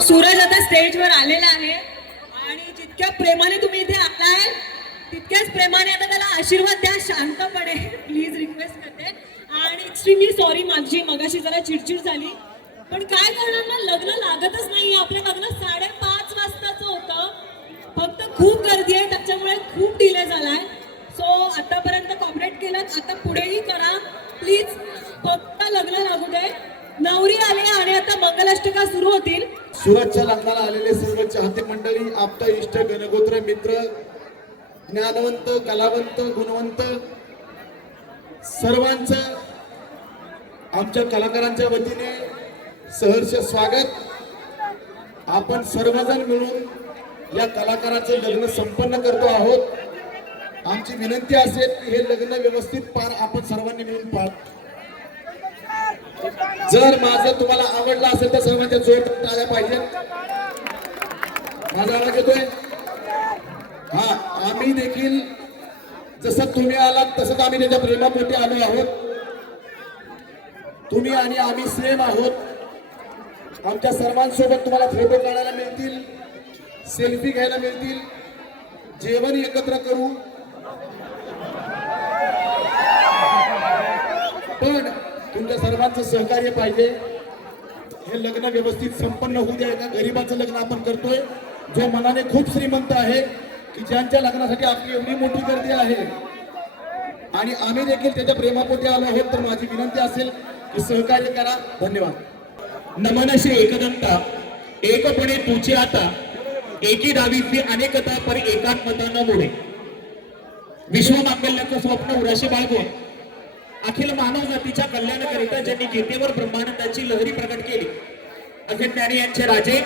सूरज आता स्टेजवर आलेला आहे. आणि जितक्या प्रेमाने तुम्ही इथे आलाय तितक्याच प्रेमाने आता त्याला आशीर्वाद द्या शांतपणे. प्लीज रिक्वेस्ट करते. आणि एक्स्ट्रीमली सॉरी माझी मगाशी जरा चिडचिड झाली. पण काय करणार ना लग्न लागतच नाही आपलं लग्न साडेपाच वाजताचं होतं. फक्त खूप गर्दी आहे. त्याच्यामुळे खूप डिले झालाय. सो आतापर्यंत कॉपरेट केलं. आता पुढेही करा. प्लीज फक्त लग्न लागू दे. नवरी आले आणि आता मंगलाष्टका सुरू होतील. सुरतच्या लग्नाला आलेले सर्व चाहते मंडळी आपता इष्ट गणगोत्र मित्र ज्ञानवंत कलावंत गुणवंत सर्वांचं आमच्या कलाकारांच्या वतीने सहर्ष स्वागत. आपण सर्वजण मिळून या कलाकाराचं लग्न संपन्न करतो आहोत. आमची विनंती असेल की हे लग्न व्यवस्थित पार आपण सर्वांनी मिळून पार जर माझं तुम्हाला आवडलं असेल तर सर्वांच्या जोर आल्या पाहिजे माझा आवाज येतोय? हा आम्ही देखील जसं तुम्ही आलात तसंच आम्ही त्याच्या प्रेमापोटी आलो आहोत. तुम्ही आणि आम्ही सेम आहोत. आमच्या सर्वांसोबत तुम्हाला फोटो काढायला मिळतील सेल्फी घ्यायला मिळतील. जेवण एकत्र करू पण तुमच्या सर्वांचं सहकार्य पाहिजे. हे लग्न व्यवस्थित संपन्न होऊ द्या. एका गरीबाचं लग्न आपण करतोय. जो मनाने खूप श्रीमंत आहे की ज्यांच्या लग्नासाठी आपली एवढी मोठी गर्दी आहे. आणि आम्ही देखील त्याच्या प्रेमापोटी आलो आहोत तर माझी विनंती असेल की सहकार्य करा. धन्यवाद. नमन श्री एकदंता एकपणे तुझे आता एकी डावीची अनेकता पर एकात्मता न मोडे. विश्वमांगल्याचं स्वप्न उराशी बाळगून अखिल मानव जातीच्या कल्याणाकरिता ज्यांनी गीतेवर ब्रह्मानंदाची लहरी प्रकट केली असे ज्ञानी यांचे राजे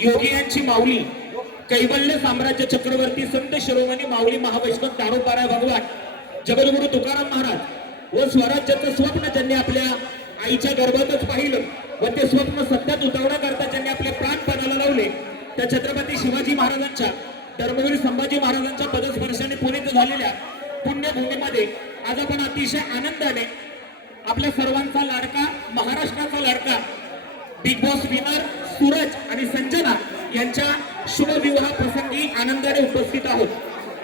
योगी यांची माऊली कैवल्य साम्राज्य चक्रवर्ती संत शिरोमणी माऊली महावैष्णव तारोपारा भगवान जगद्गुरु तुकाराम महाराज व स्वराज्याचं स्वप्न ज्यांनी आपल्या आईच्या गर्भातच पाहिलं व ते स्वप्न सत्यात उतरवण्याकरता ज्यांनी आपले प्राण पणाला लावले त्या छत्रपती शिवाजी महाराजांच्या धर्मवीर संभाजी महाराजांच्या पदस्पर्शाने पुनीत झालेल्या पुण्यभूमीमध्ये आज आपण अतिशय आनंदाने आपल्या सर्वांचा लाडका महाराष्ट्राचा लाडका बिग बॉस विनर सूरज आणि संजना यांच्या शुभविवाह प्रसंगी आनंदाने उपस्थित आहोत.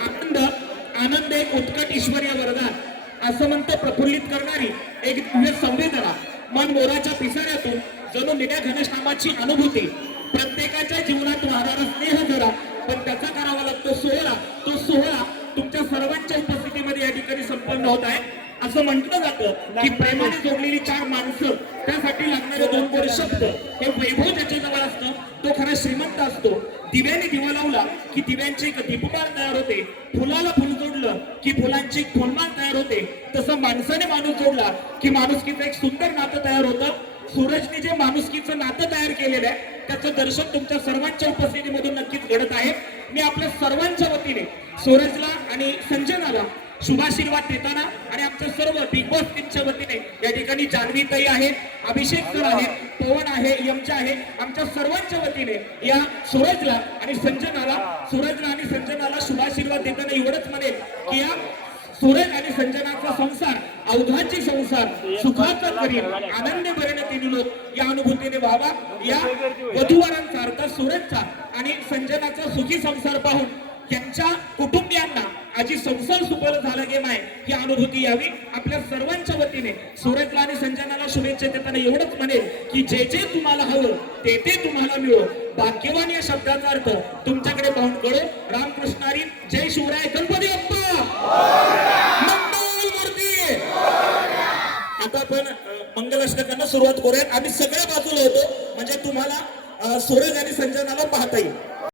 आनंद आनंद एक उत्कट ईश्वरीय वरदान असं म्हणतं प्रफुल्लित करणारी एक दिव्य संवेदना. मन मोराच्या पिसाऱ्यातून जणू निड्या घनश्यामाची अनुभूती. प्रत्येकाच्या जीवनात वाहणारा स्नेह जरा पण त्याचा करावा लागतो सोहळा. तो सोहळा तुमच्या सर्वांच्या ठिकाणी होत आहे. असं म्हटलं जातं की प्रेमाने जोडलेली चार माणसं त्यासाठी लागणारे दोन गोड शब्द हे वैभव ज्याच्याजवळ असतं तो खरा श्रीमंत असतो. दिव्याने दिवा लावला की दिव्यांची एक दीपमाळ तयार होते. फुलाला फुल जोडलं की फुलांची एक फुलमाळ तयार होते. तसं माणसाने माणूस जोडला की माणुसकीचं एक सुंदर नातं तयार होतं. सूरजने जे माणुसकीचं नातं तयार केलेलं आहे त्याचं दर्शन तुमच्या सर्वांच्या उपस्थितीमधून नक्कीच घडत आहे. मी आपल्या सर्वांच्या वतीने सूरजला आणि संजनाला शुभाशीर्वाद देताना आणि आमचं सर्व बिग बॉस टीमच्या वतीने या ठिकाणी जान्हवी ताई आहे अभिषेक सर आहे पवन आहे यमच्या आहे आमच्या सर्वांच्या वतीने या सूरजला आणि संजनाला सूरजला आणि संजनाला शुभाशीर्वाद देताना एवढंच म्हणेल की या सूरज आणि संजनाचा संसार अवघाची संसार सुखाचा करील आनंद परिणती लोक या अनुभूतीने व्हावा. या वधूवरांचा अर्थात सूरजचा आणि संजनाचा सुखी संसार पाहून त्यांच्या कुटुंब आजी संसार सुपर झाला गेम आहे ही अनुभूती यावी. आपल्या सर्वांच्या वतीने सूरजला आणि संजनाला शुभेच्छा देताना एवढंच म्हणेल की जे जे तुम्हाला हवं ते ते तुम्हाला मिळो. भाग्यवान या शब्दाचा अर्थ तुमच्याकडे पाहून कळो. रामकृष्णारी जय शिवराय गणपती बाप्पा! आता आपण मंगलाष्टकांना सुरुवात करूयात. आम्ही सगळ्या बाजूला होतो. म्हणजे तुम्हाला अ, सूरज आणि संजनाला पाहता येईल.